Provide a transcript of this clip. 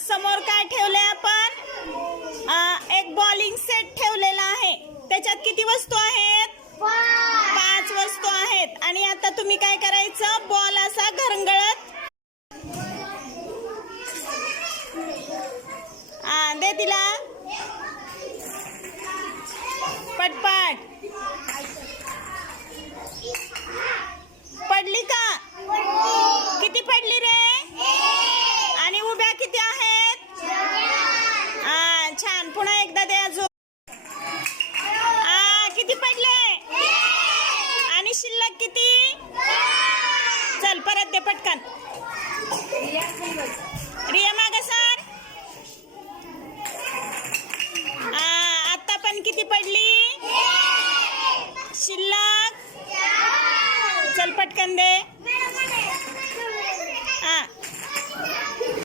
समोर काय ठेवलंय आपण? एक बॉलिंग सेट ठेवलेला आहे. त्याच्यात किती वस्तू आहेत? 5 वस्तू आहेत. आणि आता तुम्ही काय करायचं? बॉल असा घरंगळत दे तिला पटपट. पडली का? किती पडली रे?